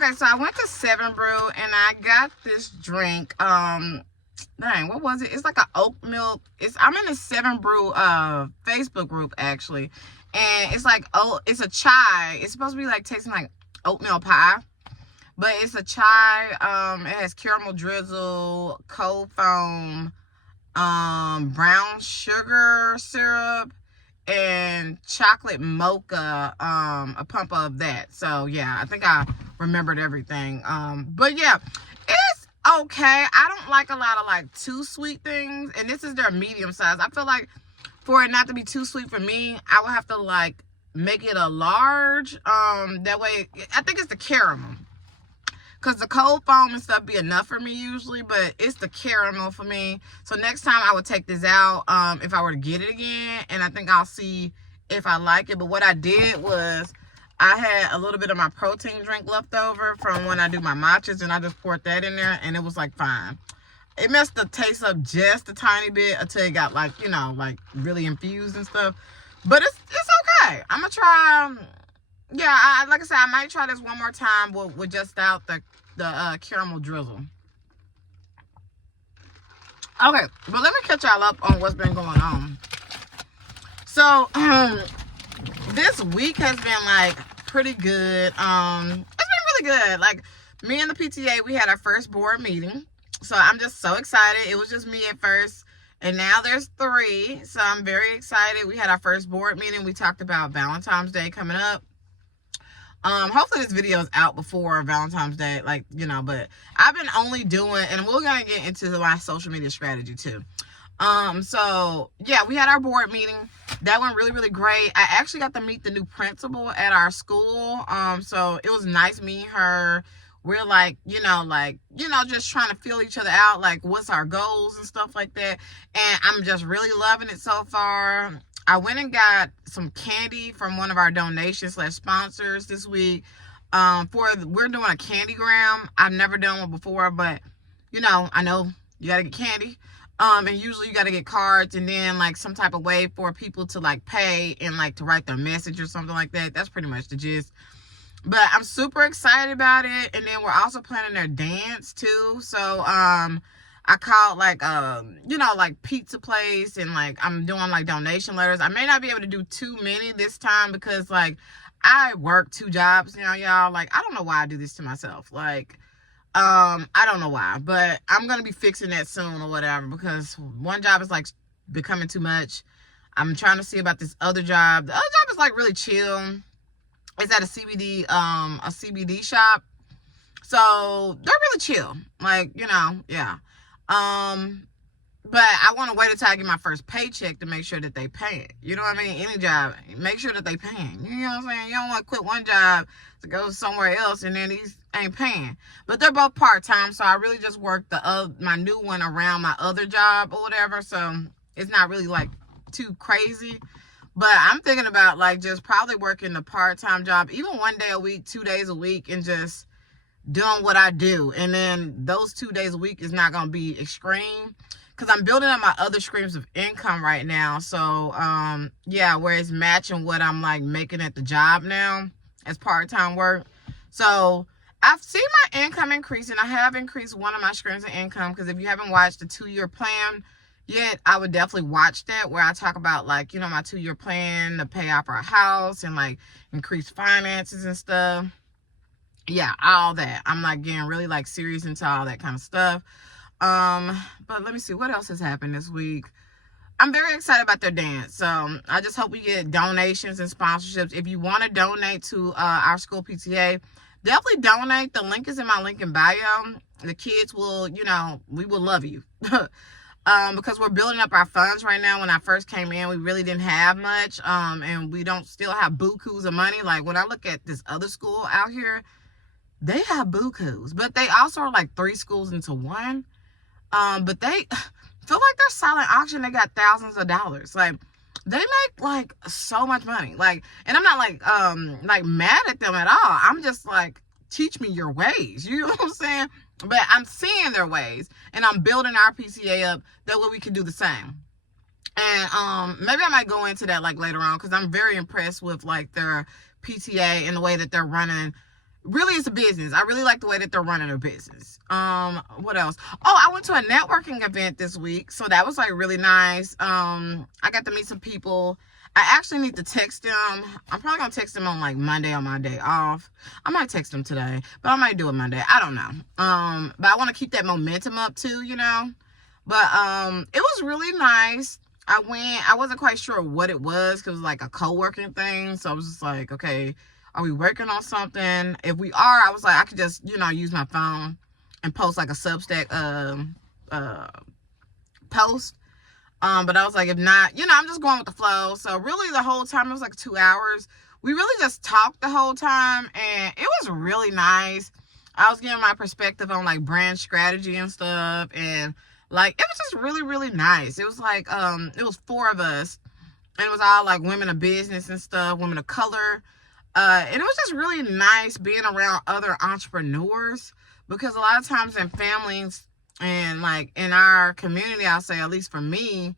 Okay, so I went to 7 Brew and I got this drink. Dang, what was it? It's like an oat milk. I'm in the 7 Brew Facebook group actually, and it's like it's a chai. It's supposed to be like tasting like oatmeal pie, but it's a chai. It has caramel drizzle, cold foam, brown sugar syrup, and chocolate mocha, a pump of that. So yeah, I think I remembered everything. But yeah, it's okay. I don't like a lot of like too sweet things, and this is their medium size. I feel like for it not to be too sweet for me, I would have to like make it a large. That way, I think it's the caramel. Because the cold foam and stuff be enough for me usually, but it's the caramel for me. So next time I would take this out if I were to get it again, and I think I'll see if I like it. But what I did was I had a little bit of my protein drink left over from when I do my matchas, and I just poured that in there, and it was like fine. It messed the taste up just a tiny bit until it got like, you know, like really infused and stuff. But it's okay. I'm going to try... Yeah, like I said, I might try this one more time with just out the caramel drizzle. Okay, but let me catch y'all up on what's been going on. So, this week has been like pretty good. It's been really good. Like, me and the PTA, we had our first board meeting. So I'm just so excited. It was just me at first, and now there's 3. So I'm very excited. We had our first board meeting. We talked about Valentine's Day coming up. Hopefully this video is out before Valentine's Day, like, you know, but I've been only doing, and we're going to get into my social media strategy too. So yeah, we had our board meeting. That went really, really great. I actually got to meet the new principal at our school. So it was nice meeting her. We're like, just trying to feel each other out, like what's our goals and stuff like that. And I'm just really loving it so far. I went and got some candy from one of our donations/sponsors this week. We're doing a candygram. I've never done one before, but I know you gotta get candy. And usually you gotta get cards and then like some type of way for people to like pay and like to write their message or something like that. That's pretty much the gist. But I'm super excited about it. And then we're also planning their dance too. So I called like like pizza place, and like I'm doing like donation letters. I may not be able to do too many this time because like I work 2 jobs now, y'all. Like I don't know why I do this to myself. Like I don't know why, but I'm gonna be fixing that soon or whatever, because one job is like becoming too much. I'm trying to see about this other job. The other job is like really chill. It's at a CBD shop. So they're really chill. Like, yeah. But I want to wait until I get my first paycheck to make sure that they pay it. You know what I mean? Any job, make sure that they paying. You know what I'm saying? You don't want to quit one job to go somewhere else and then these ain't paying. But they're both part-time, so I really just worked my new one around my other job or whatever. So it's not really like too crazy. But I'm thinking about like just probably working a part-time job, even 1 day a week, 2 days a week, and just doing what I do. And then those 2 days a week is not going to be extreme, because I'm building up my other streams of income right now. So yeah, where it's matching what I'm like making at the job now as part-time work. So I've seen my income increase, and I have increased one of my streams of income, because if you haven't watched the 2-year plan yet, I would definitely watch that, where I talk about like, my 2-year plan to pay off our house and like increase finances and stuff. Yeah, all that. I'm like getting really like serious into all that kind of stuff. But let me see what else has happened this week. I'm very excited about their dance. So I just hope we get donations and sponsorships. If you want to donate to our school PTA, definitely donate. The link is in my link in bio. The kids will, we will love you. Because we're building up our funds right now. When I first came in, we really didn't have much. And we don't still have bukus of money. Like when I look at this other school out here, they have bukus, but they also are like 3 schools into one. But they feel like their silent auction, they got thousands of dollars. Like they make like so much money. Like, and I'm not like mad at them at all. I'm just like, teach me your ways. You know what I'm saying? But I'm seeing their ways, and I'm building our PTA up that way we can do the same. And maybe I might go into that like later on, because I'm very impressed with like their PTA and the way that they're running really it's a business. I really like the way that they're running their business. What else? Oh, I went to a networking event this week, so that was like really nice. I got to meet some people. I actually need to text them. I'm probably gonna text them on like Monday on my day off. I might text them today, but I might do it Monday. I don't know. But I want to keep that momentum up too, you know. But it was really nice. I wasn't quite sure what it was because it was like a co-working thing. So I was just like, okay, are we working on something? If we are, I was like, I could just, you know, use my phone and post like a Substack post. But I was like, if not, you know, I'm just going with the flow. So really the whole time, it was like 2 hours. We really just talked the whole time, and it was really nice. I was giving my perspective on like brand strategy and stuff, and like, it was just really, really nice. It was like, it was 4 of us, and it was all like women of business and stuff, women of color. And it was just really nice being around other entrepreneurs, because a lot of times in families and like in our community, I'll say, at least for me,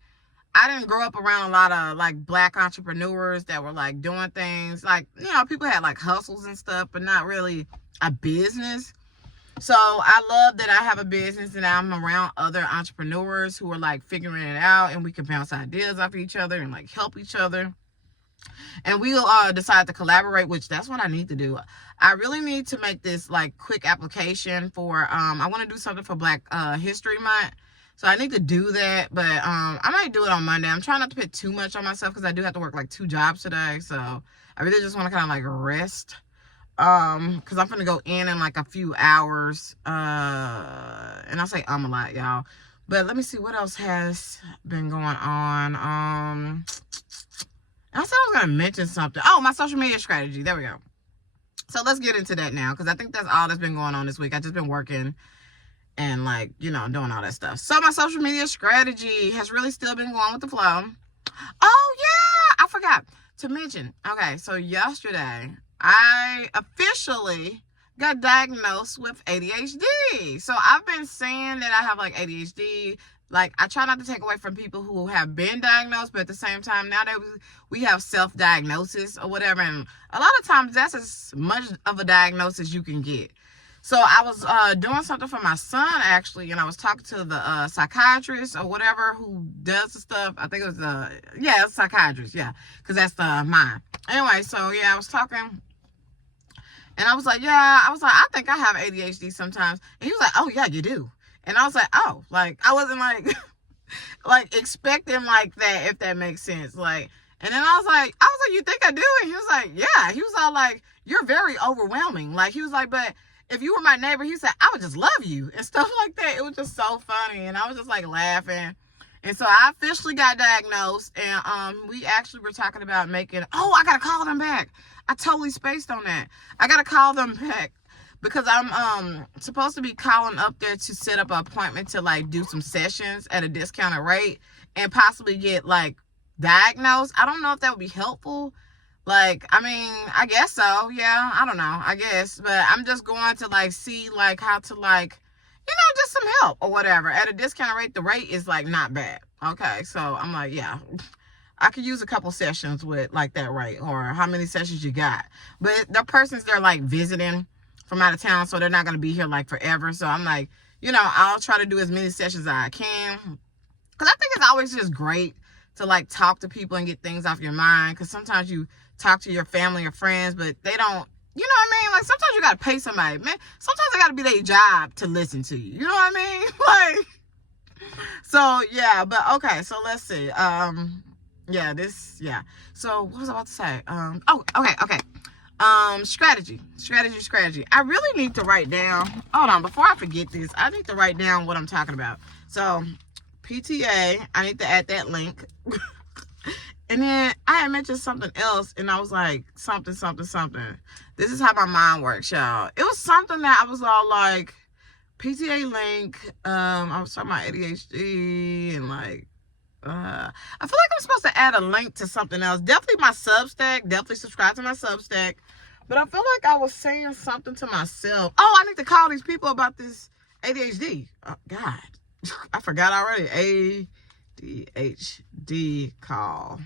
I didn't grow up around a lot of like Black entrepreneurs that were like doing things like, you know, people had like hustles and stuff, but not really a business. So I love that I have a business and I'm around other entrepreneurs who are like figuring it out, and we can bounce ideas off each other and like help each other. And we'll decide to collaborate, which that's what I need to do. I really need to make this like quick application for, I want to do something for Black History Month. So I need to do that, but I might do it on Monday. I'm trying not to put too much on myself because I do have to work like 2 jobs today. So I really just want to kind of like rest. Because I'm gonna go in like a few hours. And I say a lot, y'all. But let me see what else has been going on. I said I was gonna mention something. Oh, my social media strategy. There we go. So let's get into that now, because I think that's all that's been going on this week. I just been working and like, you know, doing all that stuff. So my social media strategy has really still been going with the flow. Oh yeah, I forgot to mention. Okay, so yesterday I officially got diagnosed with ADHD. So I've been saying that I have like ADHD. Like, I try not to take away from people who have been diagnosed, but at the same time, now that we have self-diagnosis or whatever, and a lot of times that's as much of a diagnosis you can get. So I was doing something for my son, actually, and I was talking to the psychiatrist or whatever who does the stuff. I think it was yeah, it's psychiatrist, yeah, because that's the mine. Anyway, so yeah, I was talking, and I was like, I think I have ADHD sometimes. And he was like, oh yeah, you do. And I was like, oh, like, I wasn't like, like expecting like that, if that makes sense. Like, and then I was like, you think I do? And he was like, yeah. He was all like, you're very overwhelming. Like, he was like, but if you were my neighbor, he said, I would just love you and stuff like that. It was just so funny. And I was just like laughing. And so I officially got diagnosed, and we actually were talking about making, oh, I got to call them back. I totally spaced on that. I got to call them back, because I'm supposed to be calling up there to set up an appointment to like do some sessions at a discounted rate and possibly get like diagnosed. I don't know if that would be helpful. Like, I mean, I guess so. Yeah, I don't know. I guess. But I'm just going to like see like how to like, you know, just some help or whatever. At a discounted rate, the rate is like not bad. Okay, so I'm like, yeah, I could use a couple sessions with like that rate, or how many sessions you got. But the person's there like visiting from out of town, so they're not going to be here like forever. So I'm like, you know, I'll try to do as many sessions as I can, because I think it's always just great to like talk to people and get things off your mind, because sometimes you talk to your family or friends, but they don't, you know what I mean? Like, sometimes you got to pay somebody, man. Sometimes it got to be their job to listen to you. You know what I mean? Like, so yeah, but okay, so let's see. Yeah. So what was I about to say? Okay. Strategy. I really need to write down, hold on, before I forget this, I need to write down what I'm talking about. So, PTA, I need to add that link. And then I had mentioned something else, and I was like, something. This is how my mind works, y'all. It was something that I was all like, PTA link, I was talking about ADHD, and like, I feel like I'm supposed to add a link to something else. Definitely my Substack. Definitely subscribe to my Substack. But I feel like I was saying something to myself. Oh, I need to call these people about this ADHD. Oh, God. I forgot already. ADHD call.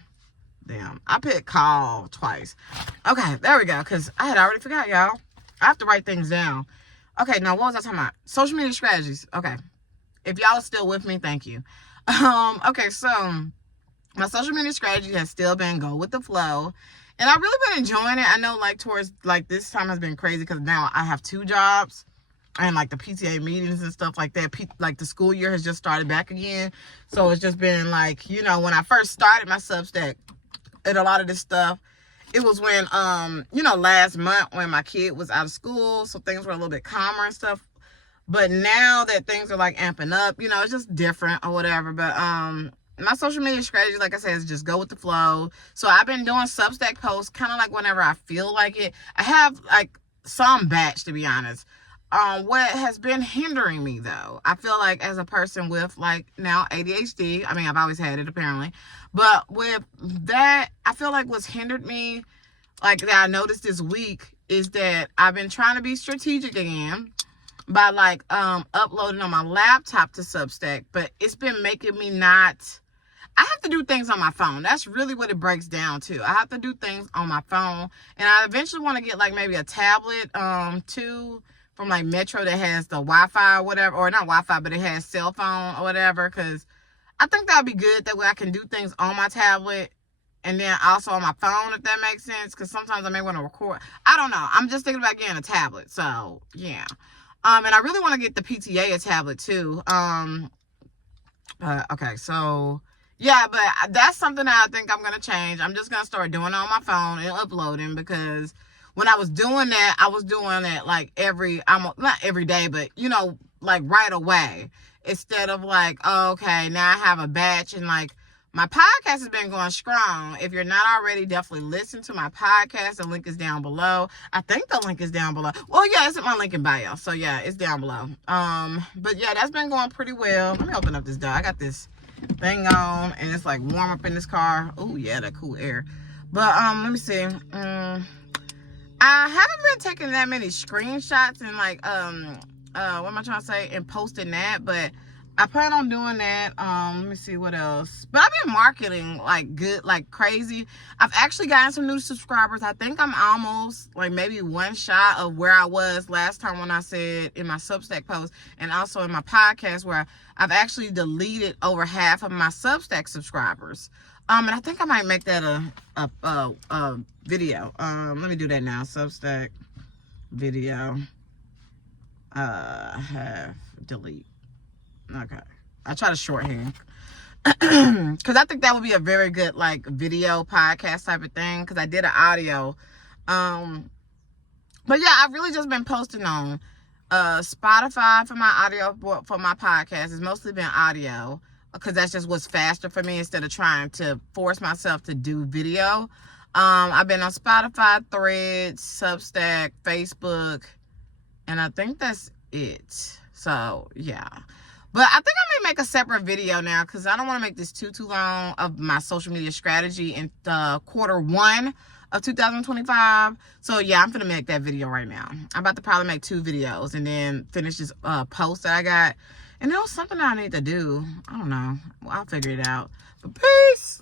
Damn. I put call twice. Okay, there we go. Because I had already forgot, y'all. I have to write things down. Okay, now what was I talking about? Social media strategies. Okay. If y'all are still with me, thank you. Okay, so my social media strategy has still been go with the flow. And I've really been enjoying it. I know like towards like this time has been crazy because now I have 2 jobs and like the PTA meetings and stuff like that. Like the school year has just started back again. So it's just been like, you know, when I first started my Substack and a lot of this stuff, it was when, you know, last month when my kid was out of school. So things were a little bit calmer and stuff. But now that things are like amping up, you know, it's just different or whatever. But my social media strategy, like I said, is just go with the flow. So I've been doing Substack posts kind of like whenever I feel like it. I have like some batch, to be honest. What has been hindering me though, I feel like as a person with like now ADHD, I mean, I've always had it apparently, but with that, I feel like what's hindered me, like that I noticed this week, is that I've been trying to be strategic again by like uploading on my laptop to Substack, but it's been making me not. I have to do things on my phone. That's really what it breaks down to. I have to do things on my phone, and I eventually want to get like maybe a tablet too, from like Metro that has the Wi-Fi or whatever, or not Wi-Fi, but it has cell phone or whatever, because I think that would be good. That way I can do things on my tablet and then also on my phone, if that makes sense, because sometimes I may want to record. I don't know. I'm just thinking about getting a tablet, so yeah. And I really want to get the PTA a tablet too. Okay, so yeah, but that's something that I think I'm gonna change. I'm just gonna start doing it on my phone and uploading, because when I was doing that, I was doing it like not every day, but you know, like right away. Instead of like, oh, okay, now I have a batch, and like my podcast has been going strong. If you're not already, definitely listen to my podcast. The link is down below. I think the link is down below. Well, yeah, it's in my link in bio. So yeah, it's down below. But yeah, that's been going pretty well. Let me open up this door. I got this thing on and it's like warm up in this car. Oh yeah, that cool air. But let me see. I haven't been taking that many screenshots and like what am I trying to say, and posting that, but I plan on doing that. Let me see what else. But I've been marketing like good, like crazy. I've actually gotten some new subscribers. I think I'm almost like maybe one shot of where I was last time when I said in my Substack post, and also in my podcast, where I've actually deleted over half of my Substack subscribers. And I think I might make that a video. Let me do that now. Substack video. Have delete. Okay, I try to shorthand because I think that would be a very good like video podcast type of thing, because I did an audio. But yeah, I've really just been posting on Spotify for my audio, for my podcast. It's mostly been audio because that's just what's faster for me instead of trying to force myself to do video. I've been on Spotify, Threads, Substack, Facebook, and I think that's it. So yeah. But I think I may make a separate video now, because I don't want to make this too long of my social media strategy in the Q1 of 2025. So yeah, I'm gonna make that video right now. I'm about to probably make 2 videos and then finish this post that I got. And there was something I need to do. I don't know. Well, I'll figure it out. But peace.